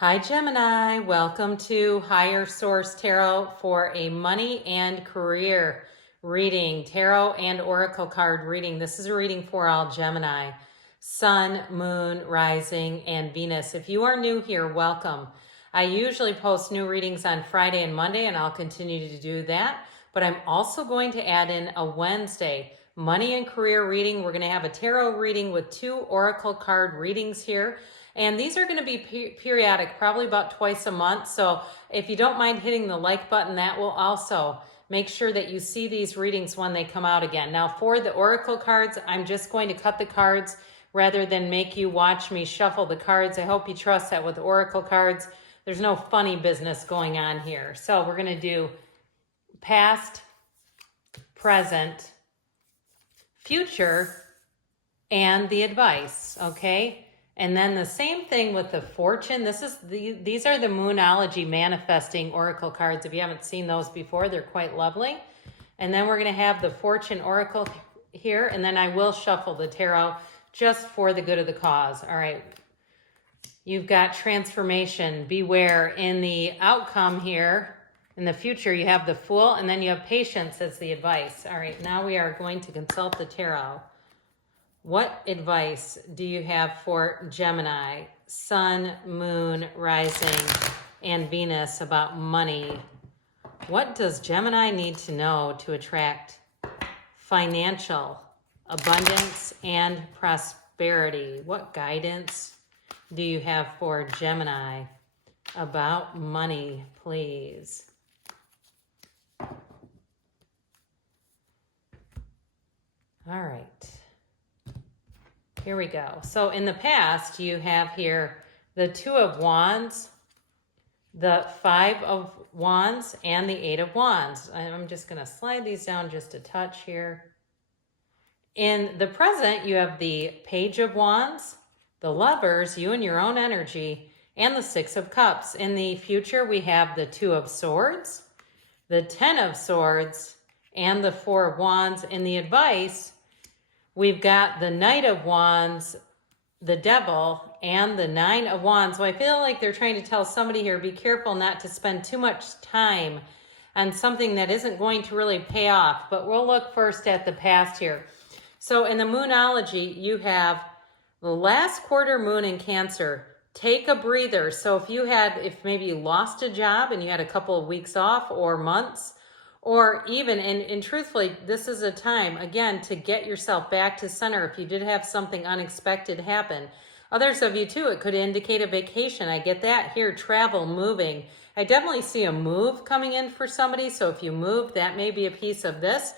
Hi Gemini, welcome to Higher Source Tarot for a money and career reading, tarot and oracle card reading. This is a reading for all Gemini, Sun, Moon, Rising, and Venus. If you are new here, welcome. I usually post new readings on Friday and Monday, and I'll continue to do that. But I'm also going to add in a Wednesday money and career reading. We're going to have a tarot reading with 2 oracle card readings here. And these are going to be periodic, probably about twice a month. So if you don't mind hitting the like button, that will also make sure that you see these readings when they come out again. Now for the oracle cards, I'm just going to cut the cards rather than make you watch me shuffle the cards. I hope you trust that with oracle cards, there's no funny business going on here. So we're going to do past, present, future, and the advice, okay? And then the same thing with the fortune. These are the Moonology manifesting oracle cards. If you haven't seen those before, they're quite lovely. And then we're going to have the fortune oracle here, and then I will shuffle the tarot just for the good of the cause. All right. You've got transformation, beware. In the outcome here, in the future, you have the Fool, and then you have patience as the advice. All right, now we are going to consult the tarot. What advice do you have for Gemini, Sun, Moon, Rising, and Venus about money? What does Gemini need to know to attract financial abundance and prosperity? What guidance do you have for Gemini about money, please? All right. Here we go. So in the past, you have here the 2 of Wands, the 5 of Wands, and the 8 of Wands. I'm just going to slide these down just a touch here. In the present, you have the Page of Wands, the Lovers, you and your own energy, and the 6 of Cups. In the future, we have the 2 of Swords, the 10 of Swords, and the 4 of Wands. In the advice, we've got the Knight of Wands, the Devil, and the 9 of Wands. So I feel like they're trying to tell somebody here, be careful not to spend too much time on something that isn't going to really pay off. But we'll look first at the past here. So in the Moonology, you have the last quarter moon in Cancer. Take a breather. So if maybe you lost a job and you had a couple of weeks off or months, or even, and truthfully, this is a time, again, to get yourself back to center if you did have something unexpected happen. Others of you, too, it could indicate a vacation. I get that here, travel, moving. I definitely see a move coming in for somebody, so if you move, that may be a piece of this.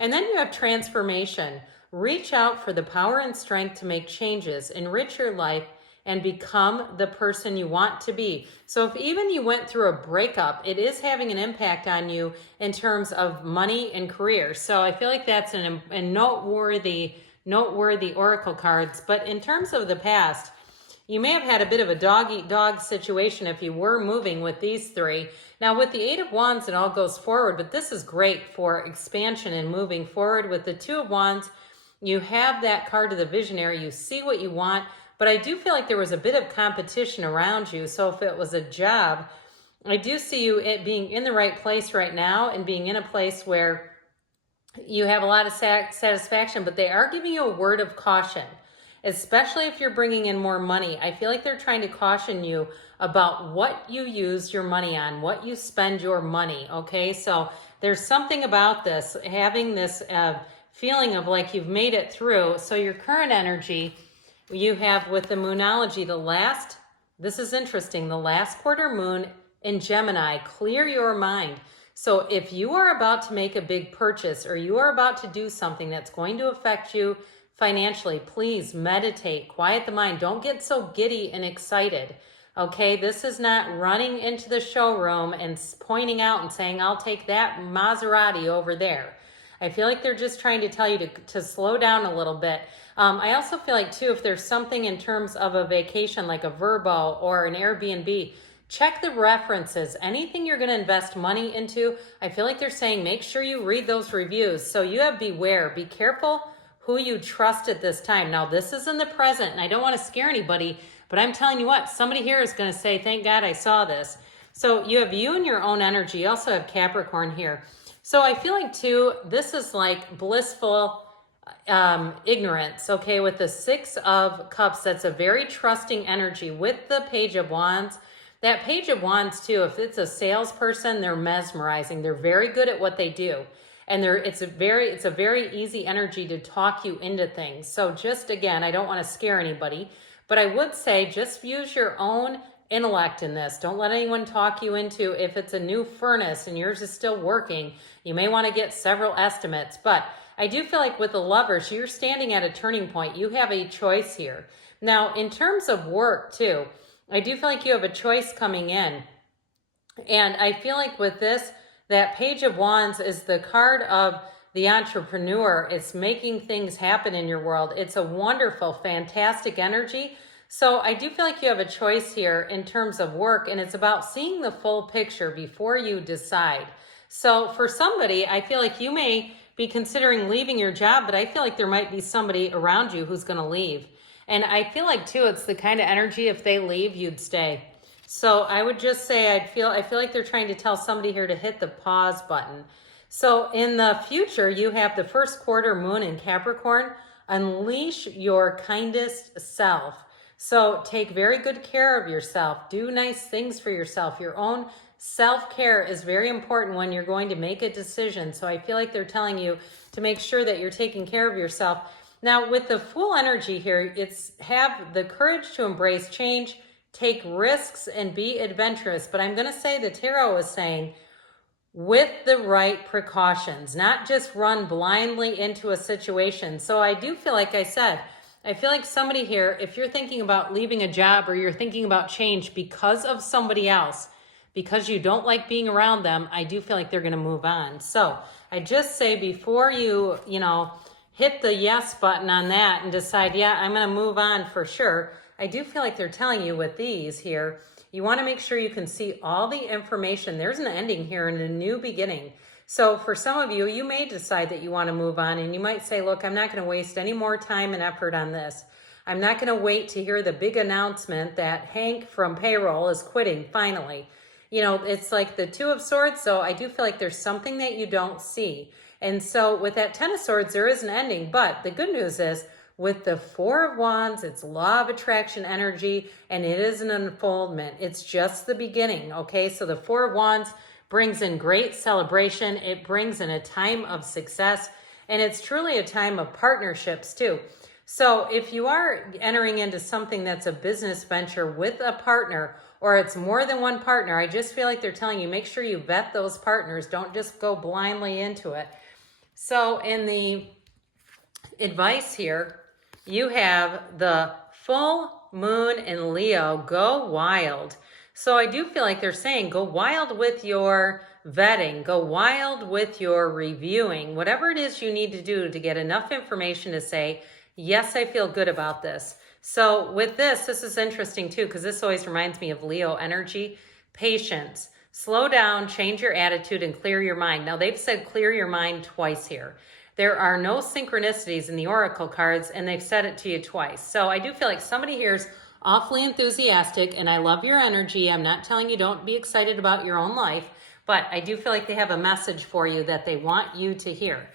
And then you have transformation. Reach out for the power and strength to make changes, enrich your life, and become the person you want to be. So if even you went through a breakup, it is having an impact on you in terms of money and career. So I feel like that's a noteworthy oracle cards. But in terms of the past, you may have had a bit of a dog-eat-dog situation if you were moving with these 3. Now with the 8 of Wands, it all goes forward, but this is great for expansion and moving forward. With the 2 of Wands, you have that card of the visionary. You see what you want. But I do feel like there was a bit of competition around you. So if it was a job, I do see you being in the right place right now and being in a place where you have a lot of satisfaction, but they are giving you a word of caution, especially if you're bringing in more money. I feel like they're trying to caution you about what you use your money on, what you spend your money, okay? So there's something about this, having this feeling of like you've made it through. So your current energy, you have with the Moonology, this is interesting, the last quarter moon in Gemini. Clear your mind. So if you are about to make a big purchase or you are about to do something that's going to affect you financially, please meditate, quiet the mind. Don't get so giddy and excited. Okay, this is not running into the showroom and pointing out and saying, I'll take that Maserati over there. I feel like they're just trying to tell you to slow down a little bit. I also feel like, too, if there's something in terms of a vacation, like a Vrbo or an Airbnb, check the references. Anything you're going to invest money into, I feel like they're saying make sure you read those reviews. So you have beware. Be careful who you trust at this time. Now, this is in the present, and I don't want to scare anybody, But I'm telling you what, somebody here is going to say, thank God I saw this. So you have you and your own energy. You also have Capricorn here. So I feel like too, this is like blissful ignorance, okay? With the Six of Cups, that's a very trusting energy. With the Page of Wands, that Page of Wands too, if it's a salesperson, they're mesmerizing. They're very good at what they do. And it's a very easy energy to talk you into things. So just again, I don't want to scare anybody, but I would say just use your own intellect in this. Don't let anyone talk you into, if it's a new furnace and yours is still working, you may want to get several estimates. But I do feel like with the Lovers, you're standing at a turning point. You have a choice here. Now, in terms of work too, I do feel like you have a choice coming in. And I feel like with this, that Page of Wands is the card of the entrepreneur. It's making things happen in your world. It's a wonderful, fantastic energy. So I do feel like you have a choice here in terms of work, and it's about seeing the full picture before you decide. So for somebody, I feel like you may be considering leaving your job, but I feel like there might be somebody around you who's going to leave. And I feel like too, it's the kind of energy, if they leave, you'd stay. So I would just say, I feel like they're trying to tell somebody here to hit the pause button. So in the future, you have the first quarter moon in Capricorn. Unleash your kindest self. So take very good care of yourself. Do nice things for yourself. Your own self-care is very important when you're going to make a decision. So I feel like they're telling you to make sure that you're taking care of yourself. Now with the Fool energy here, it's have the courage to embrace change, take risks, and be adventurous. But I'm going to say the tarot is saying with the right precautions, not just run blindly into a situation. So I do feel like I said, I feel like somebody here, if you're thinking about leaving a job or you're thinking about change because of somebody else, because you don't like being around them, I do feel like they're going to move on. So I just say before you hit the yes button on that and decide, yeah, I'm going to move on for sure, I do feel like they're telling you with these here, you want to make sure you can see all the information. There's an ending here and a new beginning. So for some of you, you may decide that you want to move on, and you might say, look, I'm not going to waste any more time and effort on this. I'm not going to wait to hear the big announcement that Hank from payroll is quitting finally. It's like the Two of Swords, so I do feel like there's something that you don't see. And so with that Ten of Swords, there is an ending, but the good news is, with the Four of Wands, it's law of attraction energy, and it is an unfoldment. It's just the beginning, okay? So the Four of Wands brings in great celebration. It brings in a time of success, and it's truly a time of partnerships too. So if you are entering into something that's a business venture with a partner, or it's more than one partner, I just feel like they're telling you, make sure you vet those partners. Don't just go blindly into it. So in the advice here, you have the full moon in Leo, go wild. So I do feel like they're saying go wild with your vetting, go wild with your reviewing, whatever it is you need to do to get enough information to say, yes, I feel good about this. So with this is interesting too, because this always reminds me of Leo energy. Patience, slow down, change your attitude, and clear your mind. Now they've said clear your mind twice here. There are no synchronicities in the oracle cards, and they've said it to you twice. So I do feel like somebody here is awfully enthusiastic, and I love your energy. I'm not telling you don't be excited about your own life, but I do feel like they have a message for you that they want you to hear.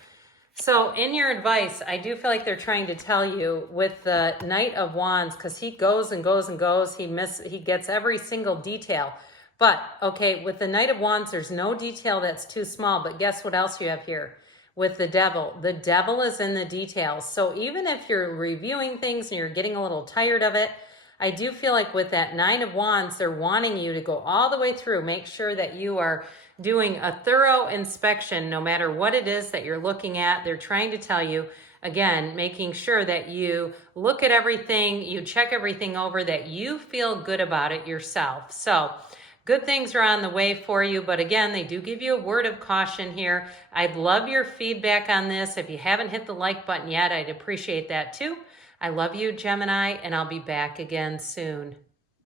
So in your advice, I do feel like they're trying to tell you with the Knight of Wands, because he goes and goes and goes, he gets every single detail. But, okay, with the Knight of Wands, there's no detail that's too small, but guess what else you have here? With the devil is in the details. So even if you're reviewing things and you're getting a little tired of it, I do feel like with that Nine of Wands, they're wanting you to go all the way through. Make sure that you are doing a thorough inspection no matter what it is that you're looking at. They're trying to tell you, again, making sure that you look at everything, you check everything over, that you feel good about it yourself. So good things are on the way for you, but again, they do give you a word of caution here. I'd love your feedback on this. If you haven't hit the like button yet, I'd appreciate that too. I love you, Gemini, and I'll be back again soon.